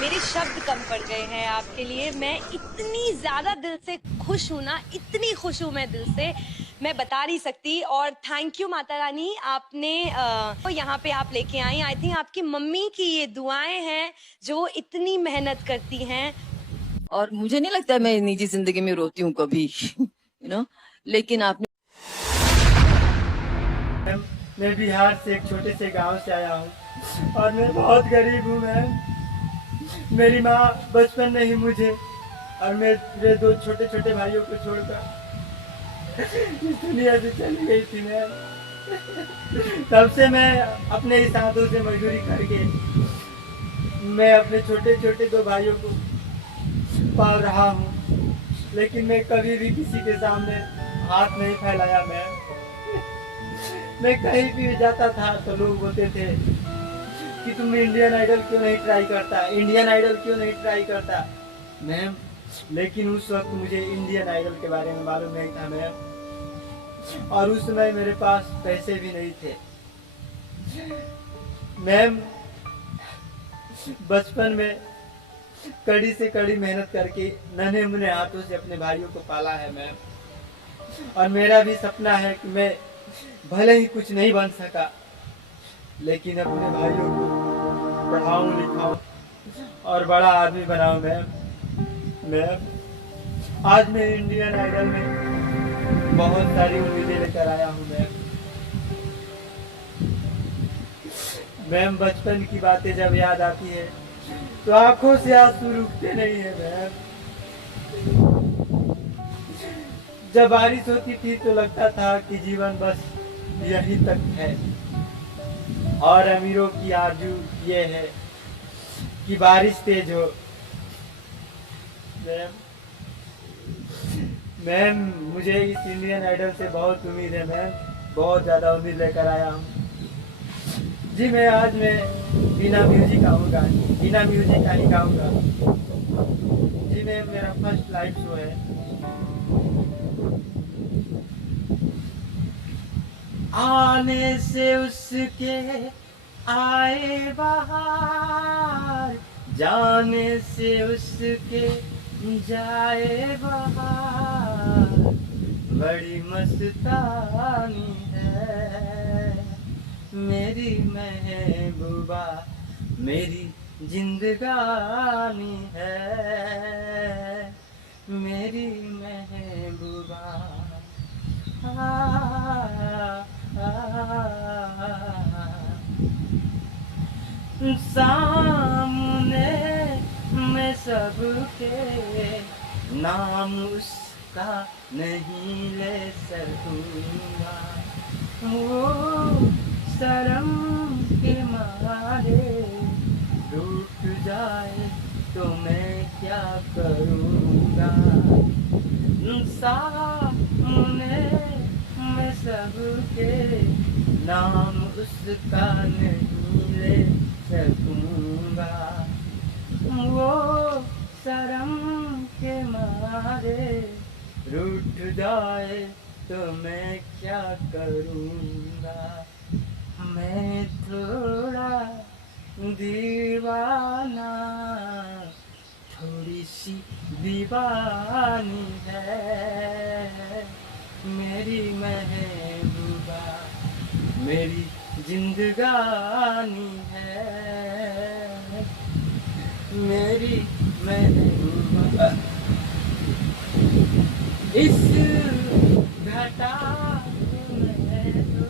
मेरे शब्द कम पड़ गए हैं आपके लिए। मैं इतनी ज़्यादा दिल से खुश हूँ ना, इतनी खुश हूँ मैं दिल से, मैं बता नहीं सकती। और थैंक यू माता रानी, आपने तो यहाँ पे आप लेके आई। आई थिंक आपकी मम्मी की ये दुआएं हैं जो इतनी मेहनत करती हैं। और मुझे नहीं लगता मैं निजी जिंदगी में रोती हूँ कभी लेकिन आपने मैं बिहार से एक छोटे से गांव से आया हूँ और मैं बहुत गरीब हूँ मैम। मेरी माँ बचपन में ही मुझे और मेरे दो छोटे छोटे भाइयों को छोड़कर इस दुनिया से चली गई थी मैम। तब से मैं अपने ही साधों से मजदूरी करके मैं अपने छोटे छोटे दो भाइयों को पाल रहा हूँ, लेकिन मैं कभी भी किसी के सामने हाथ नहीं फैलाया मैम। मैं कहीं भी जाता था तो लोग बोलते थे कि तुम इंडियन आइडल क्यों नहीं ट्राई करता, इंडियन आइडल क्यों नहीं ट्राई करता मैम। लेकिन उस वक्त मुझे इंडियन आइडल के बारे में मालूम नहीं था मैम, और उस समय मेरे पास पैसे भी नहीं थे मैम। बचपन में कड़ी से कड़ी मेहनत करके नन्हे मुन्ने हाथों से अपने भाइयों को पाला है मैम, और मेरा भी सपना है कि मैं भले ही कुछ नहीं बन सका लेकिन अपने भाइयों को पढ़ाऊं लिखाऊं और बड़ा आदमी बनाऊं मैम। आज मैं इंडियन आइडल में बहुत सारी उम्मीदें लेकर आया हूं मैम। बचपन की बातें जब याद आती है तो आंखों से आंसू रुकते नहीं है मैम। जब बारिश होती थी तो लगता था कि जीवन बस यही तक है, और अमीरों की आरजू ये है कि बारिश तेज हो मैम। मुझे इस इंडियन आइडल से बहुत उम्मीद है मैम, बहुत ज़्यादा उम्मीद लेकर आया हूँ जी। आज मैं बिना म्यूजिक आऊँगा, बिना म्यूजिक का ही गाऊँगा जी। मेरा फर्स्ट लाइव शो है। आने से उसके आए बहार, जाने से उसके जाए बहार, बड़ी मस्तानी है मेरी महबूबा, मेरी जिंदगानी है मेरी महबूबा। सामने मैं सबके नाम उसका नहीं ले सकूंगा, वो शर्म के मारे रूठ जाए तो मैं क्या करूँगा। सामने मैं सबके नाम उसका नहीं ले सकूँगा, वो शर्म के मारे रूठ जाए तो मैं क्या करूँगा। मैं थोड़ा दीवाना, थोड़ी सी दीवानी है मेरी महबूबा, मेरी जिंदगानी है मेरी महबूबा। इस घटा में तो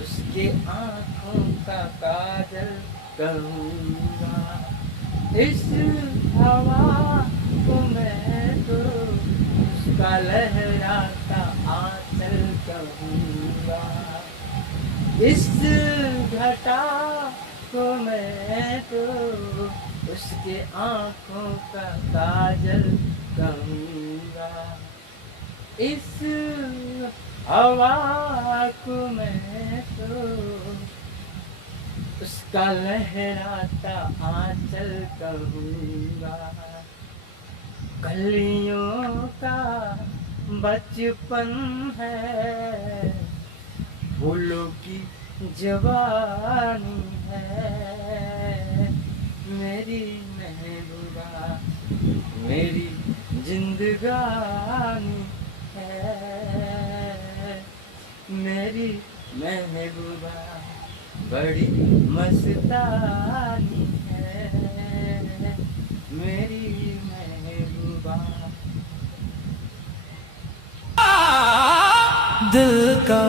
उसके आँखों का काजल कहूँगा, इस हवा को मैं तो उसका लहराता आंचल कहूँगा, इस घटा को मैं तो उसके आँखों का काजल कहूँगा, इस हवा को मैं तो उसका लहराता आंचल कहूँगा। कलियों का बचपन है, फूलों की जवानी है मेरी महबूबा मेरी जिंदगानी है, मेरी महबूबा बड़ी मस्तानी है, मेरी महबूबा। दिल का